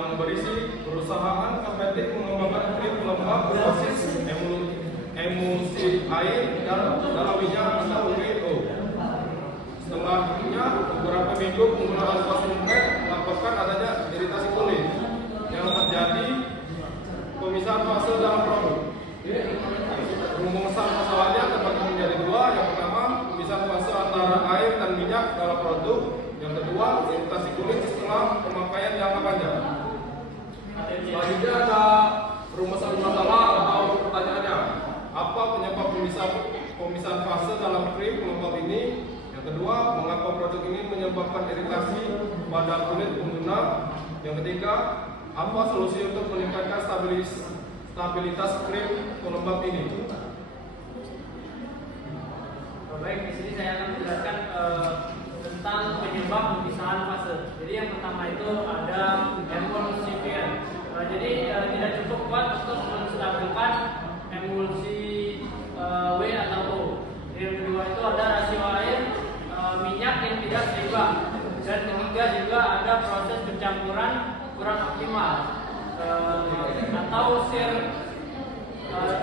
yang berisi perusahaan kosmetik mengembangkan krim pelembab berbasis emulsi air dan dalam minyak atau WO. Setelahnya, beberapa minggu penggunaan kosmetik melaporkan adanya iritasi kulit yang terjadi pemisahan fase dalam produk. Rumusan masalahnya terbagi menjadi dua. Yang pertama, pemisahan fase antara air dan minyak dalam produk. Yang kedua, iritasi kulit setelah pemakaian jangka panjang. Selanjutnya ada rumusan masalah atau pertanyaannya. Apa penyebab pemisahan fase dalam krim pelembab ini? Yang kedua, mengapa produk ini menyebabkan iritasi pada kulit pengguna? Yang ketiga, apa solusi untuk meningkatkan stabilitas krim pelembab ini? Baik, di sini saya akan menjelaskan tentang penyebab pemisahan fase. Jadi yang pertama itu ada emulsifier. Jadi tidak cukup kuat untuk menstabilkan emulsi W atau O. Yang kedua itu ada rasio air minyak yang tidak seimbang. Dan ketiga juga ada proses pencampuran kurang optimal atau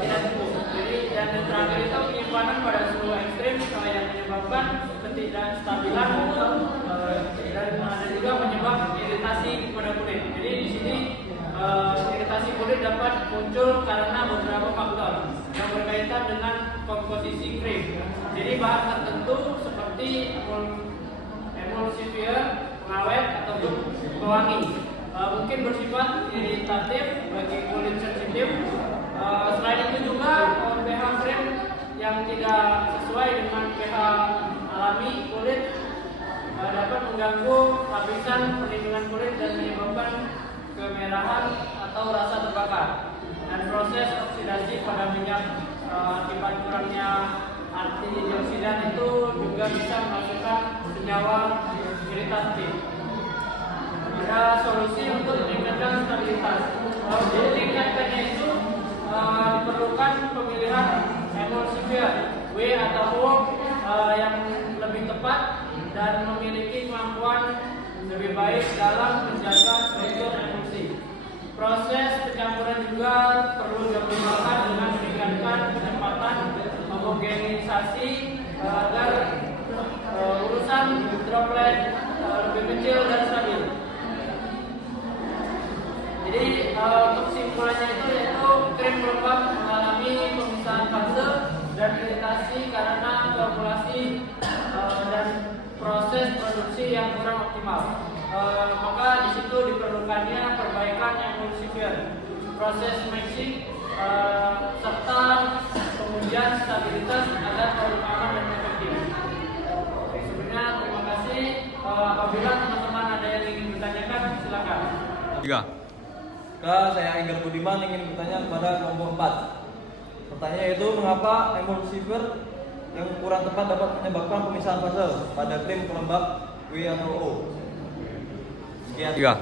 tidak cukup. Jadi dan terakhir itu penyimpanan pada suhu ekstrim yang menyebabkan ketidakstabilan dan ada juga penyebab iritasi pada kulit. Jadi di sini iritasi kulit dapat muncul karena beberapa faktor yang berkaitan dengan komposisi krim. Jadi bahan tertentu seperti emulsifier, pengawet ataupun pewangi mungkin bersifat iritatif bagi kulit sensitif. Selain itu juga pH krim yang tidak sesuai dengan pH alami kulit dapat mengganggu lapisan perlindungan kulit dan menyebabkan kemerahan atau rasa terbakar. Dan proses oksidasi pada minyak akibat kurangnya antioksidan itu juga bisa menghasilkan senyawa iritatif. Ada solusi untuk meningkatkan stabilitas. Jadi meningkatkannya itu diperlukan pemilihan emulsifier W atau O yang lebih tepat dan memiliki kemampuan lebih baik dalam menjaga struktur emulsi. Proses pencampuran juga perlu dioptimalkan dengan meningkatkan kecepatan homogenisasi agar urusan droplet lebih kecil dan stabil. Jadi untuk kesimpulannya itu yaitu krim pelembab mengalami pemisahan fase dan iritasi karena koagulasi dan proses produksi yang kurang optimal. Maka di situ diperlukannya perbaikan emulsifier, proses mixing serta pengujian stabilitas agar produk aman dan efektif. Sebelumnya terima kasih. Apabila teman-teman ada yang ingin bertanyakan, silakan. Saya Enggar Budiman ingin bertanya kepada kelompok 4. Pertanyaannya yaitu mengapa emulsifier yang kurang tepat dapat menyebabkan pemisahan fase pada krim pelembab W atau O. Sekian.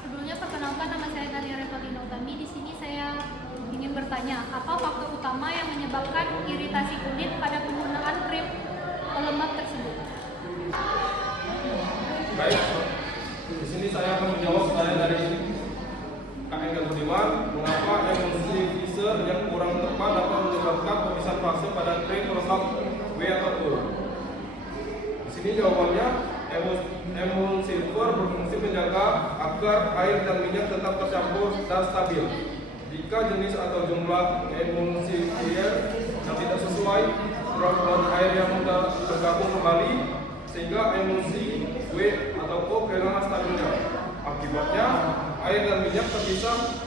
Sebelumnya perkenalkan, nama saya Talia Repotina Utami. Di sini saya ingin bertanya, apa faktor utama yang menyebabkan iritasi kulit pada penggunaan krim pelembab tersebut? Baik, di sini saya akan menjawab pertanyaan dari Kak Enggar Budiman, mengapa emulsifier yang kurang tepat dapat menyebabkan pemisahan fase pada krim pelembab W atau O. Di sini jawabannya, emulsifier berfungsi menjaga agar air dan minyak tetap tercampur dan stabil. Jika jenis atau jumlah emulsifier yang tidak sesuai, droplet air yang mudah tergabung kembali sehingga emulsi W atau O kehilangan stabilnya. Akibatnya, air dan minyak terpisah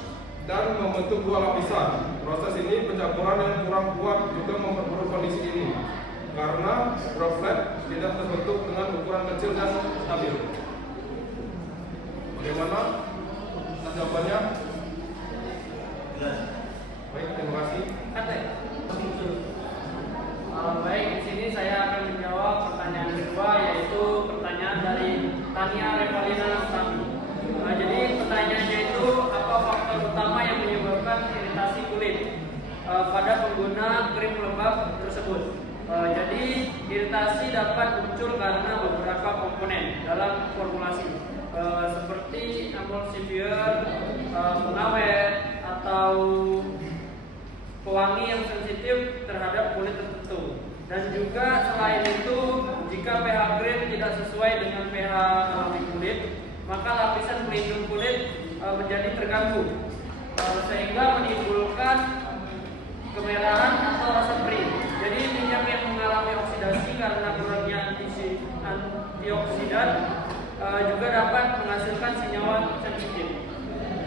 dan membentuk dua lapisan. Proses ini pencampuran yang kurang kuat juga memperburuk kondisi ini karena droplet tidak terbentuk dengan ukuran kecil dan stabil. Bagaimana jawabannya? Baik, terima kasih. Baik, di sini saya akan menjawab pertanyaan kedua, yaitu pertanyaan dari Tania Revalina Utami. Jadi pertanyaannya itu, apa faktor utama yang menyebabkan iritasi kulit pada pengguna krim pelembab tersebut? Jadi iritasi dapat muncul karena beberapa komponen dalam formulasi seperti emulsifier, pengawet, atau pewangi yang sensitif terhadap kulit tertentu. Dan juga selain itu, jika pH grade tidak sesuai dengan pH alami kulit, maka lapisan pelindung kulit menjadi terganggu sehingga menimbulkan kemerahan atau rasa perih. Jadi minyak yang mengalami oksidasi karena kurangnya antioksidan juga dapat menghasilkan senyawa sensitif.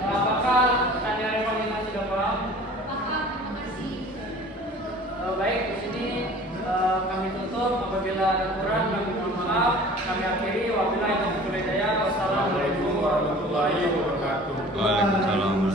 Apakah Tania Revalina sudah paham? Paham, terima kasih. Baik, di sini kami tutup. Apabila ada kurang kami mohon maaf. Kami akhiri. Wabillahi taufiq wal hidayah. Wassalamualaikum warahmatullahi wabarakatuh. Waalaikumsalam.